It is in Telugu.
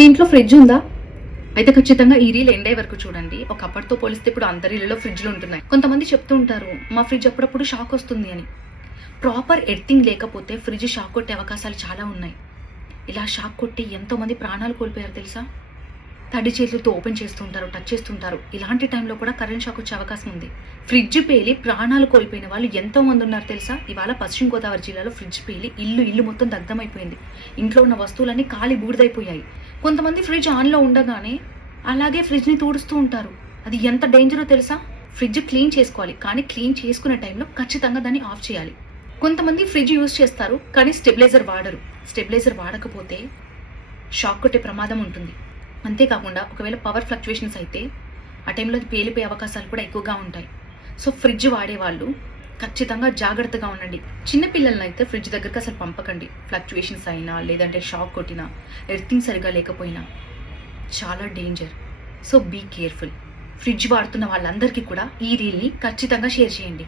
మీ ఇంట్లో ఫ్రిడ్జ్ ఉందా? అయితే ఖచ్చితంగా ఈ రీల్ ఎండ్ అయ్యే వరకు చూడండి. ఒకప్పటితో పోలిస్తే ఇప్పుడు అందరి ఇళ్లలో ఫ్రిడ్జ్లు ఉంటున్నాయి. కొంతమంది చెప్తూ ఉంటారు, మా ఫ్రిడ్జ్ అప్పుడప్పుడు షాక్ వస్తుంది అని. ప్రాపర్ ఎర్తింగ్ లేకపోతే ఫ్రిడ్జ్ షాక్ కొట్టే అవకాశాలు చాలా ఉన్నాయి. ఇలా షాక్ కొట్టి ఎంతో మంది ప్రాణాలు కోల్పోయారు తెలుసా? తడి చేతులతో ఓపెన్ చేస్తుంటారు, టచ్ చేస్తుంటారు. ఇలాంటి టైంలో కూడా కరెంట్ షాక్ వచ్చే అవకాశం ఉంది. ఫ్రిడ్జ్ పేలి ప్రాణాలు కోల్పోయిన వాళ్ళు ఎంతో మంది ఉన్నారు తెలుసా? ఇవాళ పశ్చిమ గోదావరి జిల్లాలో ఫ్రిడ్జ్ పేలి ఇల్లు మొత్తం దగ్ధమైపోయింది. ఇంట్లో ఉన్న వస్తువులన్నీ కాలి బూడిదైపోయాయి. కొంతమంది ఫ్రిడ్జ్ ఆన్లో ఉండగానే అలాగే ఫ్రిడ్జ్ని తూడుస్తూ ఉంటారు. అది ఎంత డేంజరో తెలుసా? ఫ్రిడ్జ్ క్లీన్ చేసుకోవాలి, కానీ క్లీన్ చేసుకునే టైంలో ఖచ్చితంగా దాన్ని ఆఫ్ చేయాలి. కొంతమంది ఫ్రిడ్జ్ యూజ్ చేస్తారు కానీ స్టెబిలైజర్ వాడరు. స్టెబిలైజర్ వాడకపోతే షాక్ కొట్టే ప్రమాదం ఉంటుంది. అంతేకాకుండా ఒకవేళ పవర్ ఫ్లక్చువేషన్స్ అయితే ఆ టైంలో అది పేలిపోయే అవకాశాలు కూడా ఎక్కువగా ఉంటాయి. సో ఫ్రిడ్జ్ వాడేవాళ్ళు ఖచ్చితంగా జాగ్రత్తగా ఉండండి. చిన్నపిల్లలను అయితే ఫ్రిడ్జ్ దగ్గరికి అసలు పంపకండి. ఫ్లక్చువేషన్స్ అయినా లేదంటే షాక్ కొట్టినా ఎర్తింగ్ సరిగా లేకపోయినా చాలా danger. So be careful. Fridge వాడుతున్న వాళ్ళందరికీ కూడా ఈ రీల్ని ఖచ్చితంగా షేర్ చేయండి.